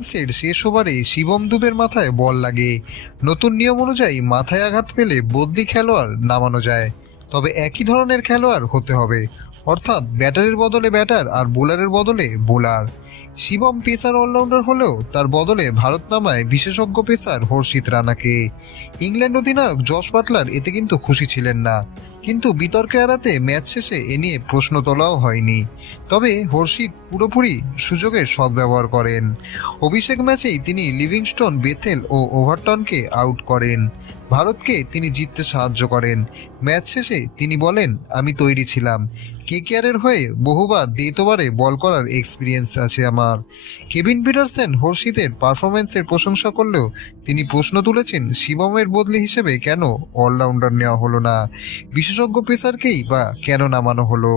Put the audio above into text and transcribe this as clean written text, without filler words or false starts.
ইনিংসের শেষ ওভারে শিবম দুবের মাথায় বল লাগে। নতুন নিয়ম অনুযায়ী মাথায় আঘাত পেলে বদলি খেলোয়াড় নামানো যায়, তবে একই ধরনের খেলোয়াড় হতে হবে, অর্থাৎ ব্যাটারের বদলে ব্যাটার আর বোলারের বদলে বোলার। শিবম পেসার অলরাউন্ডার হলেও তার বদলে ভারত নামায় বিশেষজ্ঞ পেসার হর্ষিত রানাকে। ইংল্যান্ড অধিনায়ক জস বাটলার এতে কিন্তু খুশি ছিলেন না, কিন্তু বিতর্কে এড়াতে ম্যাচ শেষে এ নিয়ে প্রশ্ন তোলাও হয়নি। তবে হর্ষিত পুরোপুরি সুযোগের সদ্ব্যবহার করেন। অভিষেক ম্যাচেই তিনি লিভিংস্টোন, বেথেল ও ওভারটনকে আউট করেন। ভারতকে তিনি জিততে সাহায্য করেন। ম্যাচ শেষে তিনি বলেন, আমি তৈরি ছিলাম। কেকেআরের হয়ে বহুবার ডেথ ওভারে বল করার এক্সপিরিয়েন্স আছে আমার। কেভিন পিটারসেন হর্ষিতের পারফরম্যান্সের প্রশংসা করলেও তিনি প্রশ্ন তুলেছেন শিবমের বদলি হিসেবে কেন অলরাউন্ডার নেওয়া হলো না, বিশেষজ্ঞ পেসারকেই বা কেন নামানো হলো।